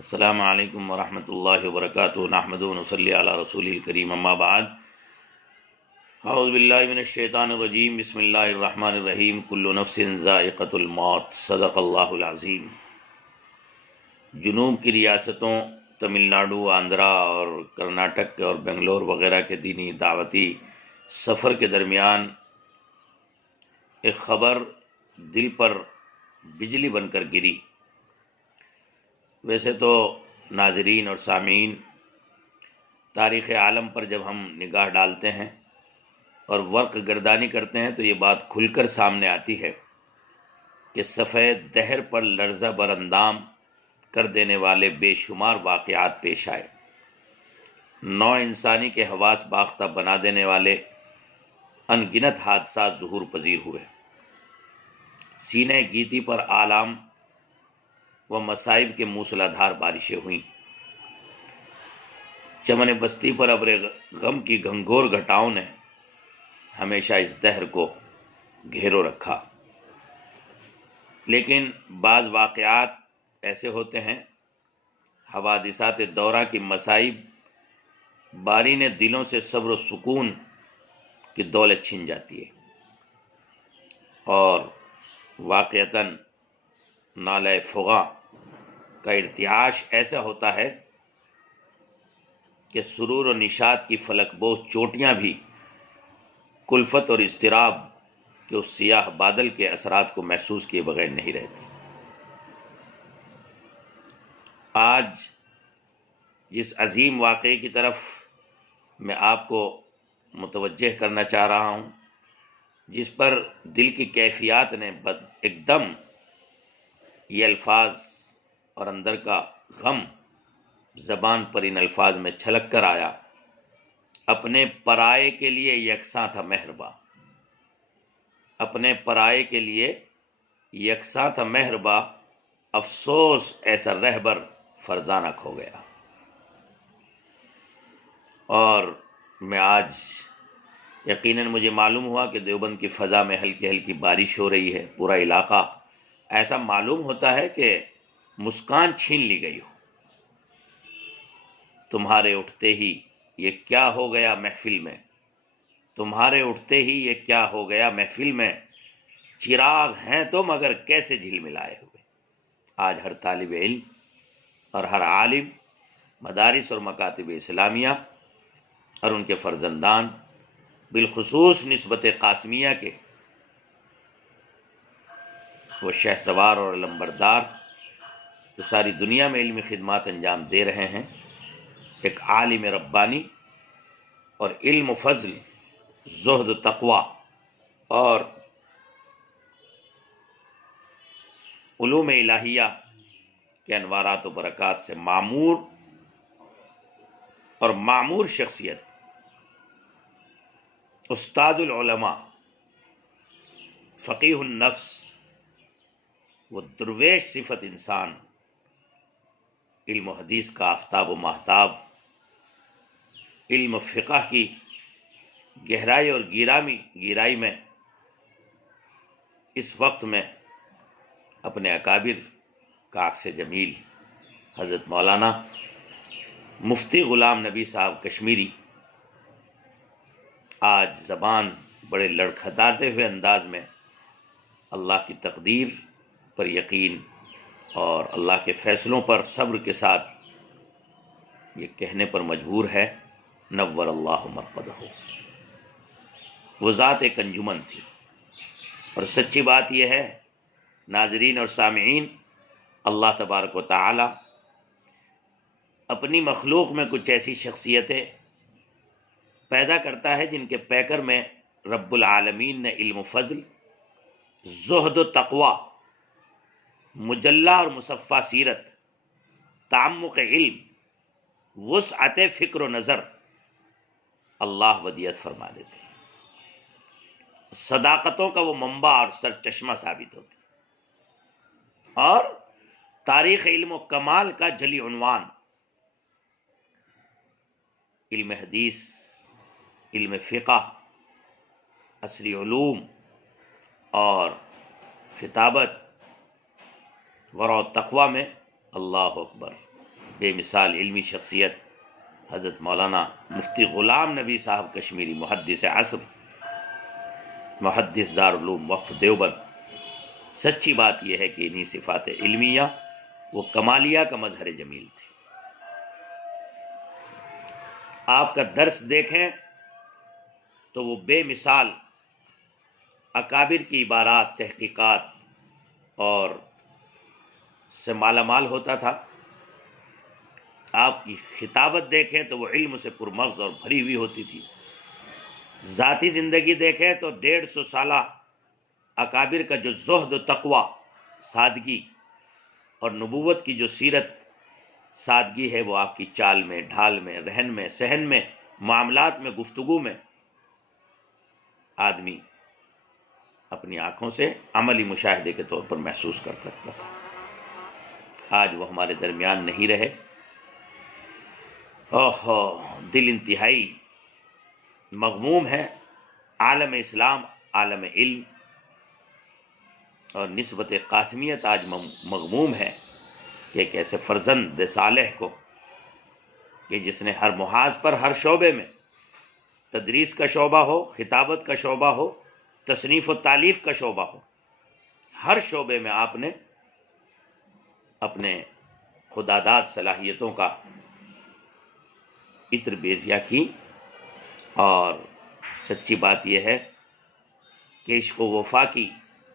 السلام علیکم ورحمۃ اللہ وبرکاتہ نحمد و نصلی علی رسول الکریم اما بعد اعوذ باللہ من الشیطان الرجیم بسم اللہ الرحمن الرحیم کل نفس ذائقۃ الموت صدق اللہ العظیم۔ جنوب کی ریاستوں تمل ناڈو، آندھرا اور کرناٹک اور بنگلور وغیرہ کے دینی دعوتی سفر کے درمیان ایک خبر دل پر بجلی بن کر گری۔ ویسے تو ناظرین اور سامعین، تاریخ عالم پر جب ہم نگاہ ڈالتے ہیں اور ورق گردانی کرتے ہیں تو یہ بات کھل کر سامنے آتی ہے کہ سفید دہر پر لرزہ بر اندام کر دینے والے بے شمار واقعات پیش آئے، نوع انسانی کے حواس باختہ بنا دینے والے ان گنت حادثات ظہور پذیر ہوئے، سینہ گیتی پر آلام و مصائب کے موسلادھار بارشیں ہوئیں، چمن بستی پر ابر غم کی گھنگور گھٹاؤں نے ہمیشہ اس دہر کو گھیرو رکھا۔ لیکن بعض واقعات ایسے ہوتے ہیں، حوادثات دورہ کی مصائب بارین دلوں سے صبر و سکون کی دولت چھین جاتی ہے، اور واقعتاً نالہ فغاں کا ارتعاش ایسا ہوتا ہے کہ سرور و نشاط کی فلک بوس چوٹیاں بھی کلفت اور اضطراب کے اس سیاہ بادل کے اثرات کو محسوس کیے بغیر نہیں رہتی۔ آج جس عظیم واقعے کی طرف میں آپ کو متوجہ کرنا چاہ رہا ہوں، جس پر دل کی کیفیات نے ایک دم یہ الفاظ اور اندر کا غم زبان پر ان الفاظ میں چھلک کر آیا: اپنے پرائے کے لیے یکساں تھا مہرباں، اپنے پرائے کے لیے یکساں تھا مہرباں، افسوس ایسا رہبر فرزانہ کھو گیا۔ اور میں آج یقیناً مجھے معلوم ہوا کہ دیوبند کی فضا میں ہلکی ہلکی بارش ہو رہی ہے، پورا علاقہ ایسا معلوم ہوتا ہے کہ مسکان چھین لی گئی ہو۔ تمہارے اٹھتے ہی یہ کیا ہو گیا محفل میں، تمہارے اٹھتے ہی یہ کیا ہو گیا محفل میں، چراغ ہیں تو مگر کیسے جھلملائے ہوئے۔ آج ہر طالب علم اور ہر عالم، مدارس اور مکاتب اسلامیہ اور ان کے فرزندان، بالخصوص نسبت قاسمیہ کے وہ شہ سوار اور علمبردار جو ساری دنیا میں علمی خدمات انجام دے رہے ہیں، ایک عالم ربانی اور علم و فضل، زہد و تقوی اور علوم الہیہ کے انوارات و برکات سے معمور اور معمور شخصیت، استاد العلماء، فقیہ النفس، وہ درویش صفت انسان، علم و حدیث کا آفتاب و ماہتاب، علم و فقہ کی گہرائی اور گیرائی میں اس وقت میں اپنے اکابر کا عکس جمیل حضرت مولانا مفتی غلام نبی صاحب کشمیری آج زبان بڑے لڑکھڑاتے ہوئے انداز میں اللہ کی تقدیر پر یقین اور اللہ کے فیصلوں پر صبر کے ساتھ یہ کہنے پر مجبور ہے: نور اللہ مرقدہ۔ وہ ذات ایک انجمن تھی، اور سچی بات یہ ہے ناظرین اور سامعین، اللہ تبارک و تعالی اپنی مخلوق میں کچھ ایسی شخصیتیں پیدا کرتا ہے جن کے پیکر میں رب العالمین نے علم و فضل، زہد و تقوی، مجلہ اور مصفہ سیرت، تعمق علم، وسعت فکر و نظر اللہ ودیعت فرما دیتے ہیں، صداقتوں کا وہ منبع اور سرچشمہ ثابت ہوتے ہیں، اور تاریخ علم و کمال کا جلی عنوان، علم حدیث، علم فقہ، عصری علوم اور خطابت، ورع و تقوی میں اللہ اکبر بے مثال علمی شخصیت حضرت مولانا مفتی غلام نبی صاحب کشمیری، محدث عصر، محدث دارالعلوم وقف دیوبند. سچی بات یہ ہے کہ انہی صفات علمیہ وہ کمالیہ کا مظہر جمیل تھے. آپ کا درس دیکھیں تو وہ بے مثال اکابر کی عبارات، تحقیقات اور سے مالا مال ہوتا تھا. آپ کی خطابت دیکھیں تو وہ علم سے پرمغز اور بھری ہوئی ہوتی تھی. ذاتی زندگی دیکھیں تو 150 سالہ اکابر کا جو زہد و تقوی، سادگی اور نبوت کی جو سیرت سادگی ہے وہ آپ کی چال میں، ڈھال میں، رہن میں، سہن میں، معاملات میں، گفتگو میں آدمی اپنی آنکھوں سے عملی مشاہدے کے طور پر محسوس کر سکتا تھا. آج وہ ہمارے درمیان نہیں رہے. دل انتہائی مغموم ہے. عالم اسلام، عالم علم اور نسبت قاسمیت آج مغموم ہے کہ ایک ایسے فرزند صالح کو کہ جس نے ہر محاذ پر، ہر شعبے میں، تدریس کا شعبہ ہو، خطابت کا شعبہ ہو، تصنیف و تالیف کا شعبہ ہو، ہر شعبے میں آپ نے اپنے خداداد صلاحیتوں کا عطر بیزیاں کی. اور سچی بات یہ ہے کہ عشق و وفا کی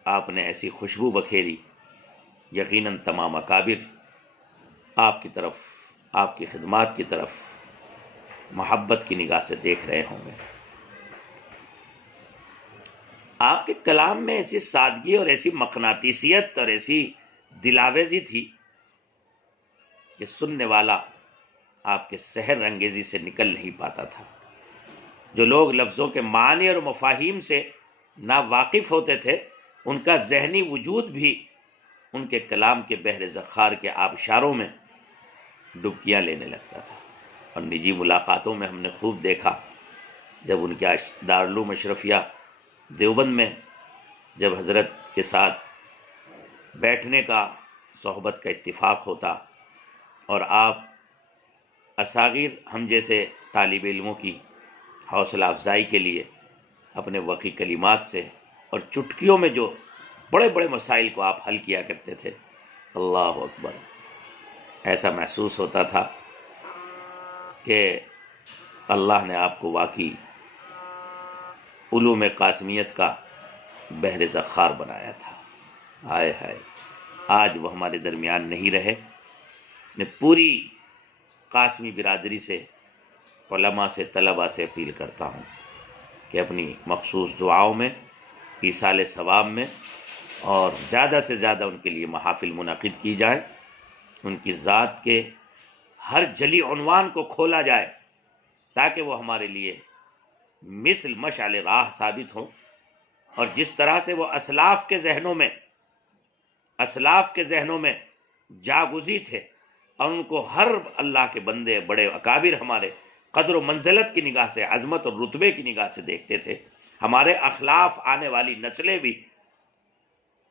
آپ نے ایسی خوشبو بکھیری، یقیناً تمام اکابر آپ کی طرف، آپ کی خدمات کی طرف محبت کی نگاہ سے دیکھ رہے ہوں گے. آپ کے کلام میں ایسی سادگی اور ایسی مقناطیسیت اور ایسی دلاویزی تھی کہ سننے والا آپ کے سحر انگیزی سے نکل نہیں پاتا تھا. جو لوگ لفظوں کے معنی اور مفاہیم سے نا واقف ہوتے تھے، ان کا ذہنی وجود بھی ان کے کلام کے بحر ذخار کے آبشاروں میں ڈبکیاں لینے لگتا تھا. اور نجی ملاقاتوں میں ہم نے خوب دیکھا، جب ان کے دارالعلوم اشرفیہ دیوبند میں جب حضرت کے ساتھ بیٹھنے کا، صحبت کا اتفاق ہوتا اور آپ اصاغیر ہم جیسے طالب علموں کی حوصلہ افزائی کے لیے اپنے وقی کلمات سے اور چٹکیوں میں جو بڑے بڑے مسائل کو آپ حل کیا کرتے تھے، اللہ اکبر، ایسا محسوس ہوتا تھا کہ اللہ نے آپ کو واقعی علوم قاسمیت کا بحر ذخار بنایا تھا. ہائے ہائے، آج وہ ہمارے درمیان نہیں رہے. میں پوری قاسمی برادری سے، علماء سے، طلباء سے اپیل کرتا ہوں کہ اپنی مخصوص دعاؤں میں، ایصال ثواب میں اور زیادہ سے زیادہ ان کے لیے محافل منعقد کی جائے، ان کی ذات کے ہر جلی عنوان کو کھولا جائے تاکہ وہ ہمارے لیے مثل مشعل راہ ثابت ہوں. اور جس طرح سے وہ اسلاف کے ذہنوں میں جاگزی تھے اور ان کو ہر اللہ کے بندے، بڑے اکابر ہمارے قدر و منزلت کی نگاہ سے، عظمت اور رتبے کی نگاہ سے دیکھتے تھے، ہمارے اخلاف آنے والی نسلیں بھی،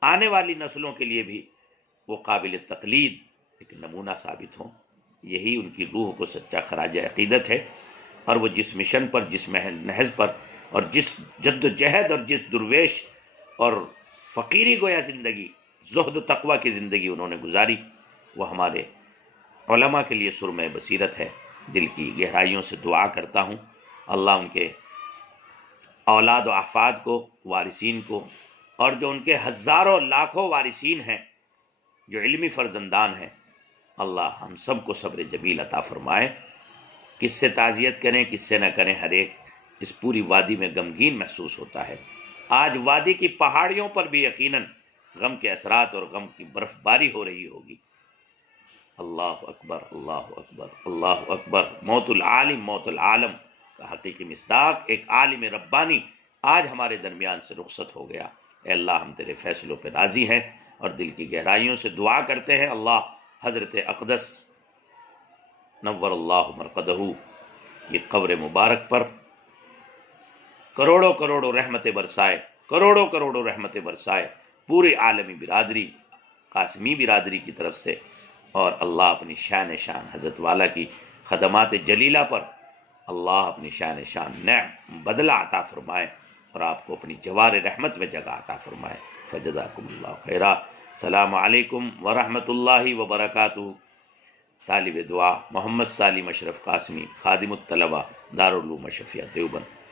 آنے والی نسلوں کے لیے بھی وہ قابل تقلید ایک نمونہ ثابت ہوں. یہی ان کی روح کو سچا خراج عقیدت ہے. اور وہ جس مشن پر، جس نہج پر اور جس جد و جہد اور جس درویش اور فقیری گویا زندگی، زہد و تقوی کی زندگی انہوں نے گزاری، وہ ہمارے علماء کے لیے سرمہ بصیرت ہے. دل کی گہرائیوں سے دعا کرتا ہوں اللہ ان کے اولاد و احفاد کو، وارثین کو، اور جو ان کے ہزاروں لاکھوں وارثین ہیں، جو علمی فرزندان ہیں، اللہ ہم سب کو صبر جمیل عطا فرمائے. کس سے تعزیت کریں، کس سے نہ کریں، ہر ایک اس پوری وادی میں غمگین محسوس ہوتا ہے. آج وادی کی پہاڑیوں پر بھی یقیناً غم کے اثرات اور غم کی برف باری ہو رہی ہوگی. اللہ اکبر، اللہ اکبر، اللہ اکبر. موت العالم، موت العالم کا حقیقی مصداق ایک عالم ربانی آج ہمارے درمیان سے رخصت ہو گیا. اے اللہ، ہم تیرے فیصلوں پہ راضی ہیں اور دل کی گہرائیوں سے دعا کرتے ہیں اللہ حضرت اقدس نور اللہ مرقدہ کی قبر مبارک پر کروڑوں کروڑوں رحمت برسائے، کروڑوں کروڑوں رحمت برسائے. پوری عالمی برادری، قاسمی برادری کی طرف سے اور اللہ اپنی شان حضرت والا کی خدمات جلیلہ پر اللہ اپنی شان نعم بدلہ عطا فرمائے اور آپ کو اپنی جوار رحمت میں جگہ عطا فرمائے۔ فجزاکم اللہ خیرہ۔ السلام علیکم ورحمۃ اللہ وبرکاتہ۔ طالب دعا محمد سالم اشرف قاسمی، خادم الطلبہ، دارالعلوم اشرفیہ دیوبند۔